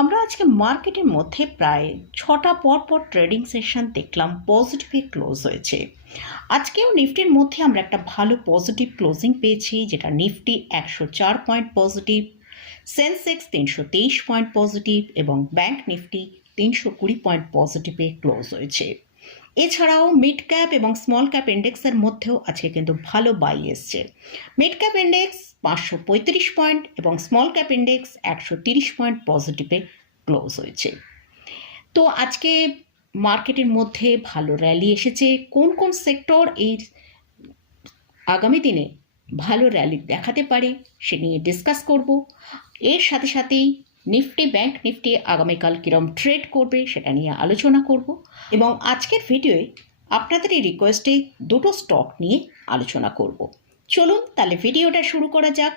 আমরা আজকে মার্কেটের মধ্যে প্রায় ছটা পর পর ট্রেডিং সেশন দেখলাম, পজিটিভে ক্লোজ হয়েছে। আজকেও নিফটির মধ্যে আমরা একটা ভালো পজিটিভ ক্লোজিং পেয়েছি, যেটা নিফটি একশো চার পয়েন্ট পজিটিভ, সেন্সেক্স তিনশো তেইশ পয়েন্ট পজিটিভ এবং ব্যাংক নিফটি তিনশো কুড়ি পয়েন্ট পজিটিভে ক্লোজ হয়েছে। এছাড়াও মিড ক্যাপ এবং স্মল ক্যাপ ইন্ডেক্সের মধ্যেও আজকে কিন্তু ভালো বাই এসছে। মিড ক্যাপ ইন্ডেক্স পাঁচশো পঁয়ত্রিশ পয়েন্ট এবং স্মল ক্যাপ ইন্ডেক্স একশো তিরিশ পয়েন্ট পজিটিভে ক্লোজ হয়েছে। তো আজকে মার্কেটের মধ্যে ভালো র্যালি এসেছে। কোন কোন সেক্টর এই আগামী দিনে ভালো র্যালি দেখাতে পারে সে নিয়ে ডিসকাস করব। এর সাথে সাথেই নিফটি ব্যাংক নিফটি আগামীকাল কীরম ট্রেড করবে সেটা নিয়ে আলোচনা করব। এবং আজকের ভিডিওয়ে আপনাদের এই রিকোয়েস্টে দুটো স্টক নিয়ে আলোচনা করব। চলুন তাহলে ভিডিওটা শুরু করা যাক।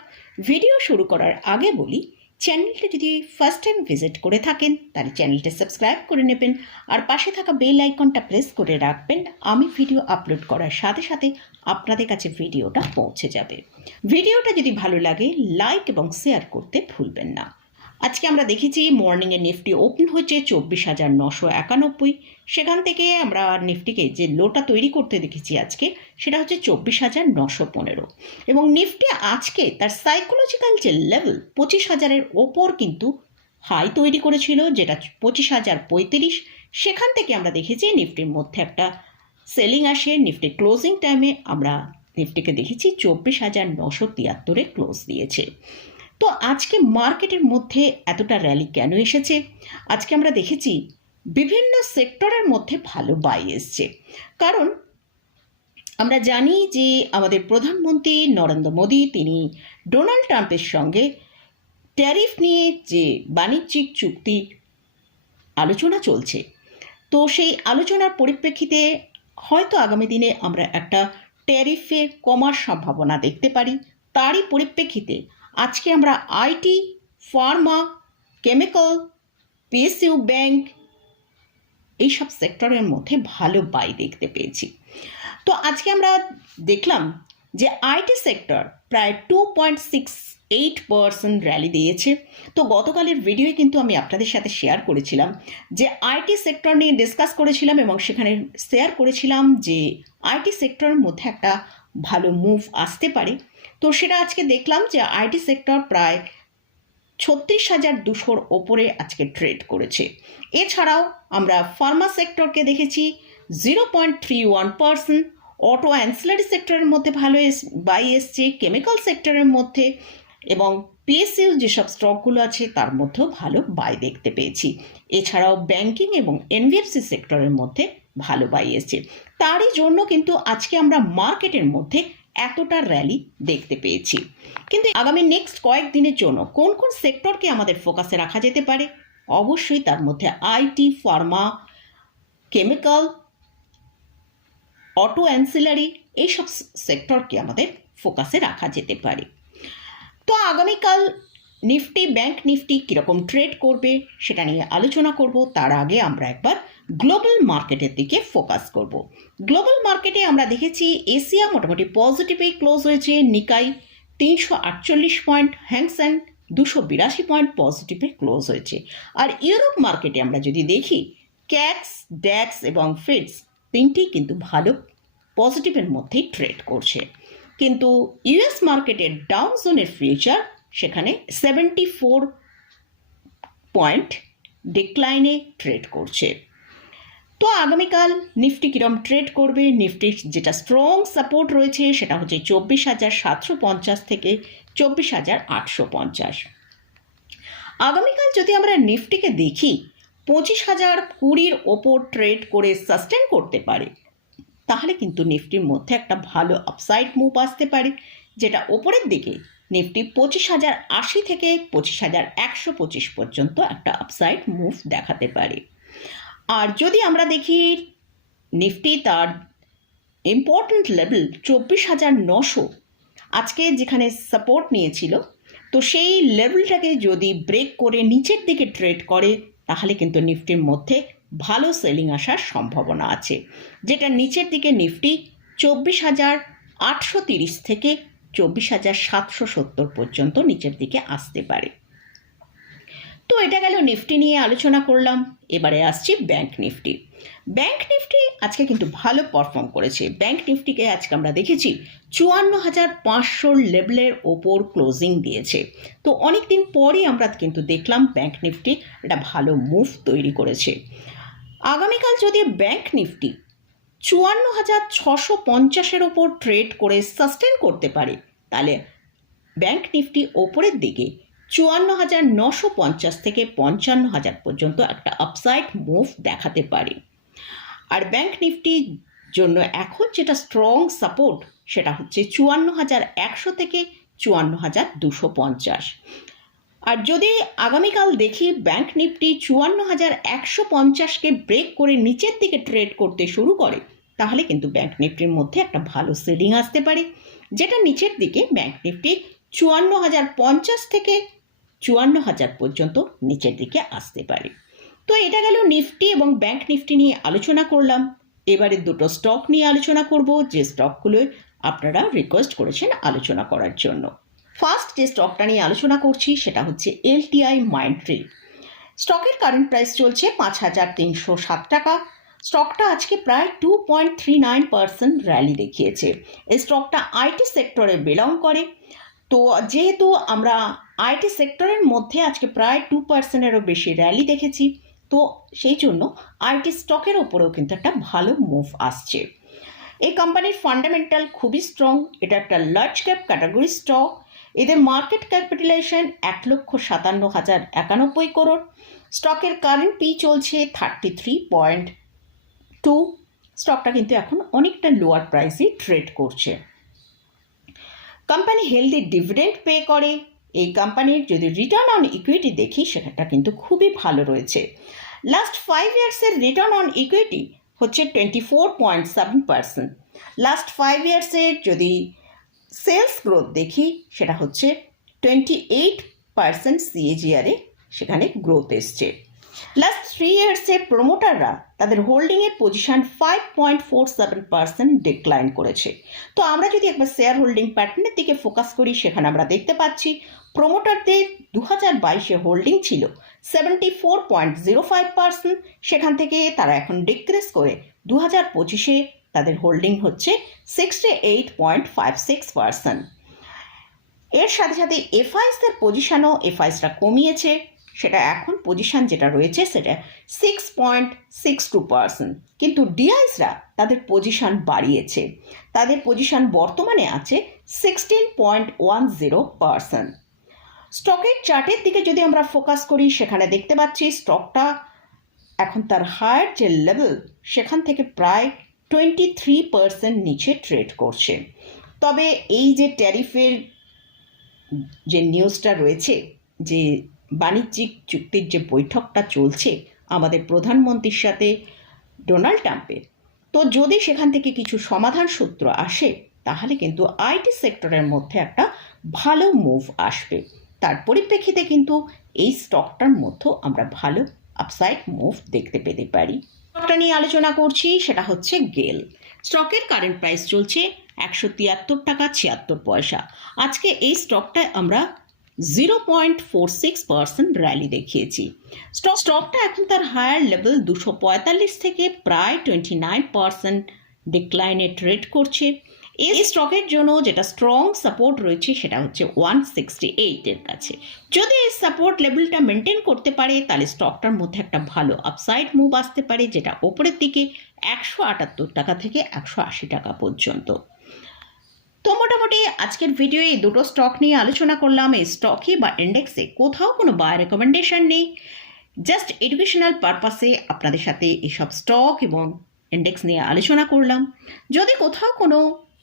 ভিডিও শুরু করার আগে বলি চ্যানেলটা যদি ফার্স্ট টাইম ভিজিট করে থাকেন, তাহলে চ্যানেলটা সাবস্ক্রাইব করে নেবেন আর পাশে থাকা বেল আইকনটা প্রেস করে রাখবেন। আমি ভিডিও আপলোড করার সাথে সাথে আপনাদের কাছে ভিডিওটা পৌঁছে যাবে। ভিডিওটা যদি ভালো লাগে লাইক এবং শেয়ার করতে ভুলবেন না। আজকে আমরা দেখেছি মর্নিংয়ে নিফটি ওপেন হয়েছে চব্বিশ হাজার নশো একানব্বই। সেখান থেকে আমরা নিফটিকে যে লোটা তৈরি করতে দেখেছি আজকে, সেটা হচ্ছে চব্বিশ হাজার নশো পনেরো। এবং নিফটি আজকে তার সাইকোলজিক্যাল যে লেভেল পঁচিশ হাজারের ওপর কিন্তু হাই তৈরি করেছিল, যেটা পঁচিশ হাজার পঁয়ত্রিশ। সেখান থেকে আমরা দেখেছি নিফটির মধ্যে একটা সেলিং আসে নিফটির ক্লোজিং টাইমে আমরা নিফটিকে দেখেছি চব্বিশ হাজার নশো তিয়াত্তরে ক্লোজ দিয়েছে। তো আজকে মার্কেটের মধ্যে এতটা র্যালি কেন এসেছে? আজকে আমরা দেখেছি বিভিন্ন সেক্টরের মধ্যে ভালো বাই এসছে। কারণ আমরা জানি যে আমাদের প্রধানমন্ত্রী নরেন্দ্র মোদী, তিনি ডোনাল্ড ট্রাম্পের সঙ্গে ট্যারিফ নিয়ে যে বাণিজ্যিক চুক্তি আলোচনা চলছে। তো সেই আলোচনার পরিপ্রেক্ষিতে হয়তো আগামী দিনে আমরা একটা ট্যারিফে কমার সম্ভাবনা দেখতে পারি। তারই পরিপ্রেক্ষিতে আজকে আমরা IT, pharma, chemical PSU bank এইসব সেক্টরের মধ্যে ভালো বাই দেখতে পেয়েছি। তো আজকে আমরা দেখলাম যে আইটি সেক্টর প্রায় two point six eight percent rally দিয়েছে। তো গতকালের ভিডিওয়ে কিন্তু আমি আপনাদের সাথে শেয়ার করেছিলাম যে আইটি সেক্টর নিয়ে ডিসকাস করেছিলাম এবং সেখানে শেয়ার করেছিলাম যে আইটি সেক্টরের মধ্যে একটা ভালো মুভ আসতে পারে। তো সেটা আজকে দেখলাম যে আইটি সেক্টর প্রায় ছত্রিশ হাজার দুশোর ওপরে আজকে ট্রেড করেছে। এছাড়াও আমরা ফার্মা সেক্টরকে দেখেছি zero point three one percent auto ancillary সেক্টরের মধ্যে ভালো বাই এসছে কেমিক্যাল সেক্টরের মধ্যে, এবং পিএসইউ যেসব স্টকগুলো আছে তার মধ্যেও ভালো বাই দেখতে পেয়েছি। এছাড়াও ব্যাংকিং এবং এনবিএফসি সেক্টরের মধ্যে ভালো বাই এসছে। তারই জন্য কিন্তু আজকে আমরা মার্কেটের মধ্যে এতটা র্যালি দেখতে পেয়েছি। কিন্তু আগামী নেক্সট কয়েকদিনের জন্য কোন কোন সেক্টরকে আমাদের ফোকাসে রাখা যেতে পারে? অবশ্যই তার মধ্যে IT pharma chemical auto ancillary এইসব সেক্টরকে আমাদের ফোকাসে রাখা যেতে পারে। তো আগামীকাল নিফটি ব্যাংক নিফটি কীরকম ট্রেড করবে সেটা নিয়ে আলোচনা করব। তার আগে আমরা একবার গ্লোবাল মার্কেটের দিকে ফোকাস করব। গ্লোবাল মার্কেটে আমরা দেখেছি এশিয়া মোটামুটি পজিটিভেই ক্লোজ হয়েছে। নিকাই তিনশো আটচল্লিশ পয়েন্ট হ্যাংস্যাং দুশো বিরাশি পয়েন্ট পজিটিভে ক্লোজ হয়েছে। আর ইউরোপ মার্কেটে আমরা যদি দেখি ক্যাক্স ড্যাক্স এবং ফিডস তিনটি কিন্তু ভালো পজিটিভের মধ্যেই ট্রেড করছে। কিন্তু ইউএস মার্কেটের ডাউন জোনের ফিউচার সেখানে সেভেন্টি ফোর পয়েন্ট ডিক্লাইনে ট্রেড করছে। তো আগামীকাল নিফটি কিরম ট্রেড করবে? নিফটির যেটা স্ট্রং সাপোর্ট রয়েছে সেটা হচ্ছে চব্বিশ হাজার সাতশো পঞ্চাশ থেকে চব্বিশ হাজার আটশো পঞ্চাশ। আগামীকাল যদি আমরা নিফটিকে দেখি, পঁচিশ হাজার কুড়ির ওপর ট্রেড করে সাস্টেন করতে পারে, তাহলে কিন্তু নিফটির মধ্যে একটা ভালো আপসাইড মুভ আসতে পারে, যেটা ওপরের দিকে নিফটি পঁচিশ হাজার আশি থেকে পঁচিশ হাজার একশো পঁচিশ পর্যন্ত একটা আপসাইড মুভ দেখাতে পারে। আর যদি আমরা দেখি নিফটি তার ইম্পর্ট্যান্ট লেভেল চব্বিশ হাজার নশো, আজকে যেখানে সাপোর্ট নিয়েছিল, তো সেই লেভেলটাকে যদি ব্রেক করে নিচের দিকে ট্রেড করে, তাহলে কিন্তু নিফটির মধ্যে ভালো সেলিং আসার সম্ভাবনা আছে। যেটা নিচের দিকে নিফটি চব্বিশ হাজার আটশো তিরিশ থেকে চব্বিশ হাজার সাতশো সত্তর পর্যন্ত নিচের দিকে আসতে পারে। তো এটা গেল নিফটি নিয়ে আলোচনা করলাম। এবারে আসছি ব্যাংক নিফটি। ব্যাংক নিফটি আজকে কিন্তু ভালো পারফর্ম করেছে। ব্যাংক নিফটিকে আজকে আমরা দেখেছি চুয়ান্ন হাজার পাঁচশোর লেভেলের ওপর ক্লোজিং দিয়েছে। তো অনেক দিন পরই আমরা কিন্তু দেখলাম ব্যাংক নিফটি একটা ভালো মুভ তৈরি করেছে। আগামীকাল যদি ব্যাংক নিফটি চুয়ান্ন হাজার ছশো পঞ্চাশের ওপর ট্রেড করে সাস্টেন করতে পারে, তাহলে ব্যাংক নিফটি ওপরের দিকে চুয়ান্ন হাজার নশো পঞ্চাশ থেকে পঞ্চান্ন হাজার পর্যন্ত একটা আপসাইড মুভ দেখাতে পারে। আর ব্যাংক নিফটির জন্য এখন যেটা স্ট্রং সাপোর্ট সেটা হচ্ছে চুয়ান্ন হাজার একশো থেকে চুয়ান্ন হাজার দুশো পঞ্চাশ। আর যদি আগামীকাল দেখি ব্যাংক নিফটি চুয়ান্ন হাজার একশো পঞ্চাশকে ব্রেক করে নিচের দিকে ট্রেড করতে শুরু করে, তাহলে কিন্তু ব্যাংক নিফটির মধ্যে একটা ভালো সেলিং আসতে পারে। যেটা নিচের দিকে ব্যাংক নিফটি চুয়ান্ন হাজার পঞ্চাশ থেকে চুয়ান্ন হাজার পর্যন্ত নিচের দিকে আসতে পারে। তো এটা গেল নিফটি এবং ব্যাংক নিফটি নিয়ে আলোচনা করলাম। এবারে দুটো স্টক নিয়ে আলোচনা করব, যে স্টকগুলো আপনারা রিকোয়েস্ট করেছেন আলোচনা করার জন্য। ফার্স্ট যে স্টকটা নিয়ে আলোচনা করছি, সেটা হচ্ছে এলটিআই মাইন্ডট্রি স্টকের কারেন্ট প্রাইস চলছে পাঁচ হাজার তিনশো সাত টাকা। স্টকটা আজকে প্রায় two point three nine percent rally দেখিয়েছে। এই স্টকটা আইটি সেক্টরে বিলং করে। তো যেহেতু আমরা আইটি সেক্টরের মধ্যে আজকে প্রায় টু পার্সেন্টেরও বেশি র্যালি দেখেছি। তো সেই জন্য আইটি স্টকের ওপরেও কিন্তু একটা ভালো মুভ আসছে। এই কোম্পানির ফান্ডামেন্টাল খুবই স্ট্রং এটা একটা লার্জ ক্যাপ ক্যাটাগরি স্টক এদের মার্কেট ক্যাপিটালাইজেশন এক লক্ষ সাতান্ন হাজার একানব্বই করোড় স্টকের কারেন্ট পি চলছে থার্টি থ্রি পয়েন্ট টু স্টকটা কিন্তু এখন অনেকটা লোয়ার প্রাইসে ট্রেড করছে। কোম্পানি হেলদি ডিভিডেন্ড পে করে। এই কোম্পানির যদি রিটার্ন অন ইকুইটি দেখি সেটা কিন্তু খুবই ভালো রয়েছে। লাস্ট ফাইভ ইয়ার্সের রিটার্ন অন ইকুইটি হচ্ছে twenty four point seven percent last five ইয়ার্সের যদি সেলস গ্রোথ দেখি, সেটা হচ্ছে টোয়েন্টি এইট পার্সেন্ট সিএজিআরে সেখানে গ্রোথ এসছে। লাস্ট থ্রি ইয়ার্সের প্রোমোটাররা তাদের হোল্ডিংয়ের position five point four seven percent decline করেছে। তো আমরা যদি একবার শেয়ার হোল্ডিং প্যাটার্নের দিকে ফোকাস করি, সেখানে আমরা দেখতে পাচ্ছি প্রোমোটারদের দু হাজার বাইশে হোল্ডিং ছিল। Seventy four point zero five percent সেখান থেকে তারা এখন ডিক্রিজ করে দু হাজার পঁচিশে তাদের হোল্ডিং হচ্ছে sixty eight point five six percent এর সাথে সাথে এফআইসদের পজিশনও এফআইসরা কমিয়েছে। সেটা এখন পজিশন যেটা রয়েছে সেটা six point six two percent কিন্তু ডিআইসরা তাদের পজিশান বাড়িয়েছে। তাদের পজিশন বর্তমানে আছে sixteen point one zero percent স্টকের চার্টের দিকে যদি আমরা ফোকাস করি, সেখানে দেখতে পাচ্ছি স্টকটা এখন তার হায়ার যে লেভেল, সেখান থেকে প্রায় টোয়েন্টি থ্রি পার্সেন্ট নিচে ট্রেড করছে। তবে এই যে ট্যারিফের যে নিউজটা রয়েছে, যে বাণিজ্যিক চুক্তির যে বৈঠকটা চলছে আমাদের প্রধানমন্ত্রীর সাথে ডোনাল্ড ট্রাম্পের, তো যদি সেখান থেকে কিছু সমাধান সূত্র আসে, তাহলে কিন্তু আইটি সেক্টরের মধ্যে একটা ভালো মুভ আসবে। তার পরিপ্রেক্ষিতে কিন্তু এই স্টকটার মধ্যেও আমরা ভালো আপসাইড মুভ দেখতে পেতে পারি। স্টকটা নিয়ে আলোচনা করছি, সেটা হচ্ছে গেল। স্টকের কারেন্ট প্রাইস চলছে একশো তিয়াত্তর টাকা ছিয়াত্তর পয়সা। আজকে এই স্টকটায় আমরা zero point four six percent rally দেখিয়েছি। স্টক স্টকটা এখন তার হায়ার লেভেল দুশো পঁয়তাল্লিশ থেকে প্রায় টোয়েন্টি নাইন পার্সেন্ট ডিক্লাইনে ট্রেড করছে। এই স্টকের জন্য যেটা স্ট্রং সাপোর্ট রয়েছে সেটা হচ্ছে ওয়ান সিক্সটি এইটের কাছে। যদি এই সাপোর্ট লেভেলটা মেনটেন করতে পারে, তাহলে স্টকটার মধ্যে একটা ভালো আপসাইড মুভ আসতে পারে, যেটা ওপরের দিকে একশো আটাত্তর টাকা থেকে একশো আশি টাকা পর্যন্ত। তো মোটামুটি আজকের ভিডিও এই দুটো স্টক নিয়ে আলোচনা করলাম। এই স্টকে বা ইন্ডেক্সে কোথাও কোনো বাই রেকমেন্ডেশন নেই। জাস্ট এডুকেশনাল পারপাসে আপনাদের সাথে এসব স্টক এবং ইন্ডেক্স নিয়ে আলোচনা করলাম। যদি কোথাও কোনো